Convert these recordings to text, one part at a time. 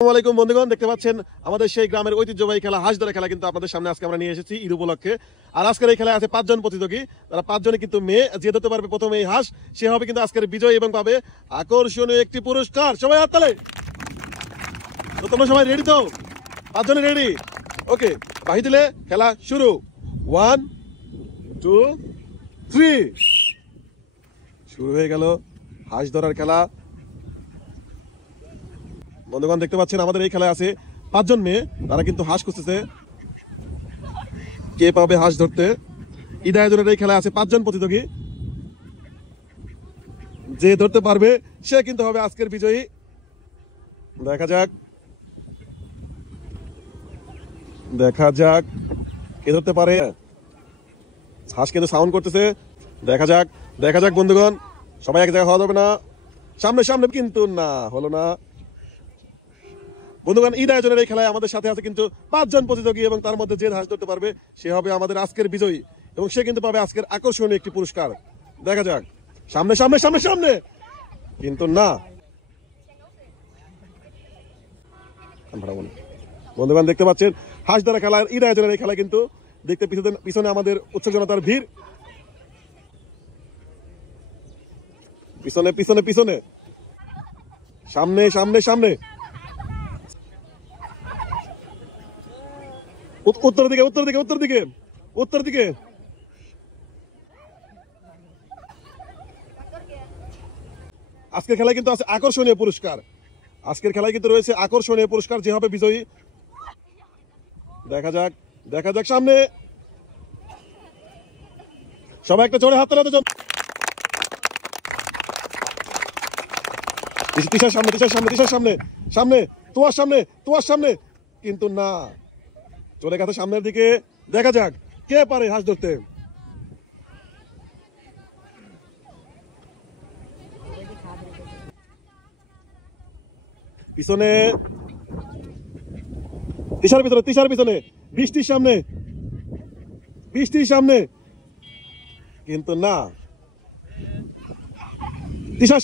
আসসালামু আলাইকুম বন্ধুগণ, দেখতে পাচ্ছেন আমাদের সেই গ্রামের ঐতিহ্যবাহী খেলা হাঁস ধরা খেলা কিন্তু আপনাদের সামনে আজকে আমরা নিয়ে এসেছি ঈদ উপলক্ষে। আর আজকের এই খেলায় আছে 5 জন প্রতিযোগী, তারা 5 জনে কিন্তু মেয়ে। যে ধরতে পারবে প্রথমে এই হাঁস, সে হবে কিন্তু আজকের বিজয়ী এবং পাবে আকর্ষণীয় একটি পুরস্কার। সবাই হাততালি। তো তোমরা সবাই রেডি তো? 5 জনে রেডি? ওকে, বাহি দিলে খেলা শুরু। 1 2 3 শুরু হয়ে গেল হাঁস ধরার খেলা। বন্ধুগণ দেখতে পাচ্ছেন আমাদের এই খেলায় আছে 5 জন মেয়ে, তারা কিন্তু হাঁস খুঁজতেছে কে পাবে হাঁস ধরতে। ঈদ আয়োজনের এই খেলায় আছে 5 জন প্রতিযোগী, যে ধরতে পারবে সে কিন্তু হবে আজকের বিজয়ী। দেখা যাক কে ধরতে পারে। হাঁস কিন্তু সাউন্ড করতেছে। দেখা যাক বন্ধুগণ, সবাই এক জায়গায় হওয়া যাবে না। সামনে সামনে, কিন্তু না, হলো না। বন্ধুগণ ঈদ আয়োজনের এই খেলায় আমাদের সাথে আছে কিন্তু 5 জন প্রতিযোগী, এবং তার মধ্যে যে হাঁস ধরতে পারবে সে হবে আমাদের আজকের বিজয়ী, এবং সে কিন্তু পাবে আজকের আকর্ষণীয় একটি পুরস্কার। দেখা যাক, সামনে সামনে সামনে সামনে, কিন্তু না। বন্ধুগণ দেখতে পাচ্ছেন হাঁস ধরা খেলার ঈদ আয়োজনের এই খেলায় কিন্তু দেখতে পিছনে আমাদের উৎসব জনতার ভিড়। পিছনে পিছনে পিছনে, সামনে সামনে সামনে, উত্তর দিকে উত্তর দিকে উত্তর দিকে উত্তর দিকে। আজকের খেলায় কিন্তু আছে আকর্ষণীয় পুরস্কার। আজকের খেলায় কিন্তু রয়েছে আকর্ষণীয় পুরস্কার, যে হবে বিজয়ী। দেখা যাক সামনে। সবাই একটা জোরে হাত তালি। তিশার সামনে, তিশার সামনে, তিশার সামনে, সামনে তোমার সামনে, কিন্তু না, চলে গেছে সামনের দিকে। দেখা যাক কে পারে হাঁস ধরতে। পিছনে, তিশার পিছনে, বৃষ্টির সামনে, কিন্তু না। তিশার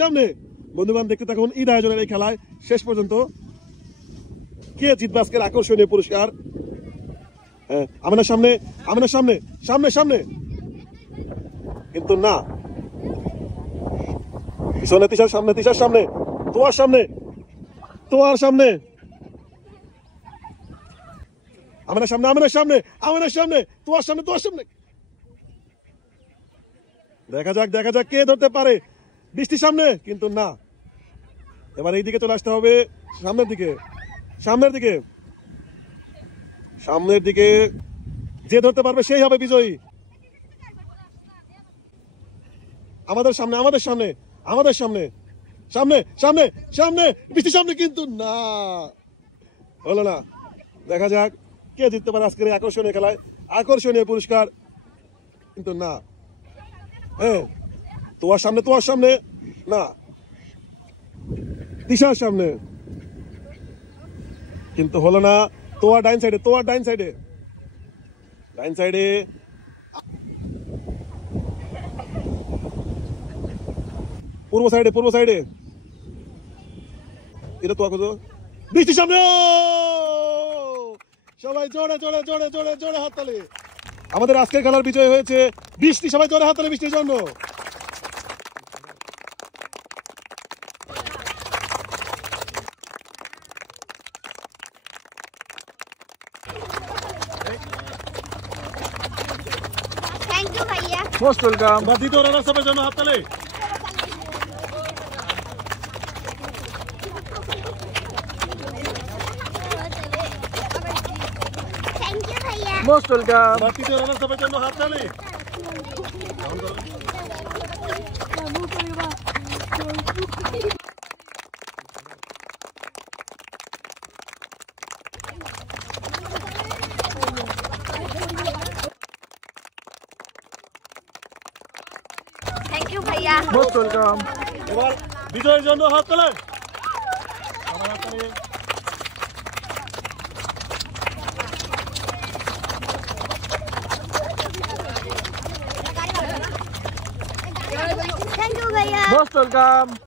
সামনে। বন্ধুবান দেখতে থাকুন ঈদ আয়োজনের এই খেলায় শেষ পর্যন্ত কে জিতবে আজকের আকর্ষণীয় পুরস্কার। আমাদের সামনে, কিন্তু না। পিছনে, তিশার সামনে, তোমার সামনে, আমাদের সামনে, তোমার সামনে। দেখা যাক কে ধরতে পারে। বৃষ্টির সামনে, কিন্তু না। এবার এই দিকে চলে আসতে হবে, সামনের দিকে। যে ধরতে পারবে সেই হবে বিজয়ী। আমাদের সামনে, বৃষ্টির সামনে, কিন্তু না, হলো না। দেখা যাক কে জিততে পারে আজকের এই আকর্ষণীয় খেলায় আকর্ষণীয় পুরস্কার, কিন্তু না। তোমার সামনে, না। তিশার সামনে, কিন্তু হলো না। তোমার ডাইন সাইডে, পূর্ব সাইডে, এটা তোমার খুঁজো। বৃষ্টির সামনে। সবাই জোরে হাততালি। আমাদের আজকের খেলার বিজয় হয়েছে বৃষ্টি। সবাই জোরে হাততালি বৃষ্টির জন্য। थैंक यू भैया। Most welcome. দ্বিতীয় রানার্স আপের জন্য হাততালি। थैंक यू भैया। Most welcome. তৃতীয় রানার্স আপের জন্য হাততালি। थैंक यू भैया। Most welcome. এবার বিজয়ের জন্য হাততালি। थैंक यू भैया। Most welcome.